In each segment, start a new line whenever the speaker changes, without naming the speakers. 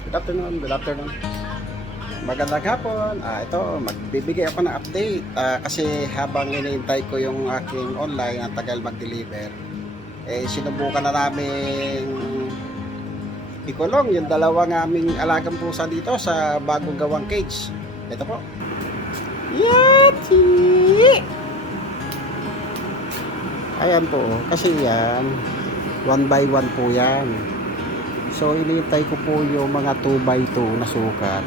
Good afternoon, good afternoon. Magandang hapon. Ah, ito, magbibigay ako ng update. Ah, kasi habang iniintay ko yung aking online, ang tagal mag-deliver, eh, sinubukan na namin ikulong yung dalawang aming alagang pusa dito sa bagong gawang cage. Ito po. Yati! Ayan po, kasi yan, one by one po yan. So, inintay ko po yung mga 2 by 2 na sukat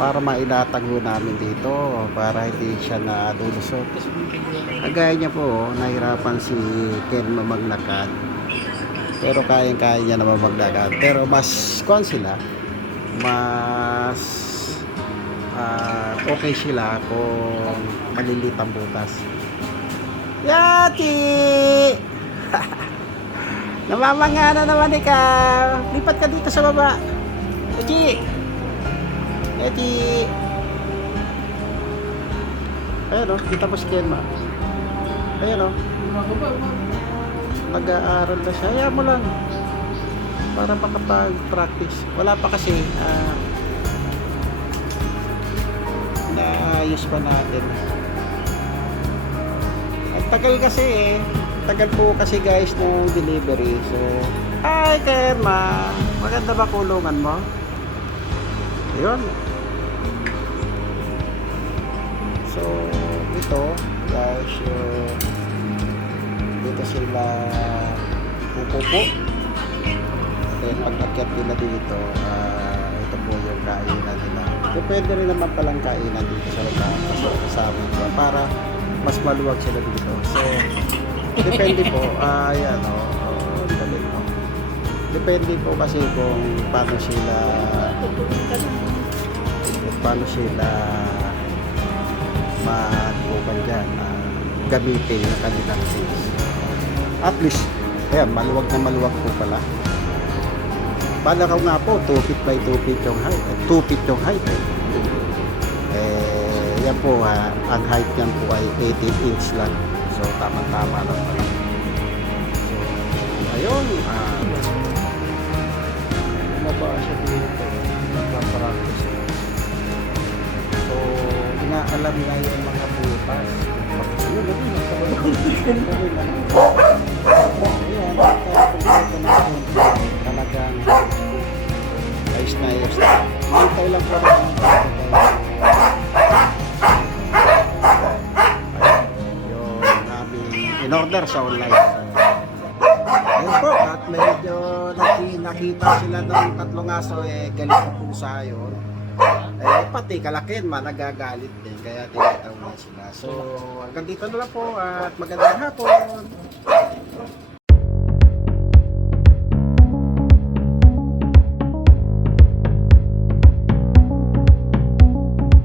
para mailatago namin dito para hindi siya na lulusot. Kagaya niya po, nahirapan si Ken maglakad. Pero kayang-kaya niya naman maglakad. Pero mas kuan sila, mas ah, okay sila kung malilit ang butas. Yati! Namamanga na naman ikaw. Lipat ka dito sa baba. Echi! Echi! Ayan o, kita mo si Kenma. Ayan o, nag-aaral na siya. Hayaan mo lang. Para makapag-practice. Wala pa kasi. ah, naayos pa natin. Ang tagal kasi eh. Tagal po kasi guys ng delivery. So, hi Kerma. Maganda ba kulungan mo? Ayun. So, ito guys, yung dito sila pupupo. Then pag akyat nila dito, ah, ito po yung kainan nila. Depende rin naman palang kainan dito sa lugar kasi kasama nila para mas maluwag sila dito. So, depende po. Ah, yan. Oh, ang galing? Depende po kasi kung paano sila kung paano sila magbukan dyan ah, gamitin yung kanilang face. At least, ayan, maluwag na maluwag po pala. Palakaw nga po, 2 feet by 2 feet yung height. 2 feet yung height eh. Eh, yan po ha, ang height niyan po ay 18 inch lang. So, tama-tama lang pala. So, ayun, ah, bumaba siya dito. Nagpa-practice. So, inaalam na yung mga butas. Yun, yun, yun, sa baba. In-order sa online. Ayun po, at medyo naki, nakita sila ng tatlong aso, eh, galit na pusa yun. Eh, pati kalakin man, nagagalit din, kaya tinatawag sila. So, hanggang dito na lang po, at magandang hapon.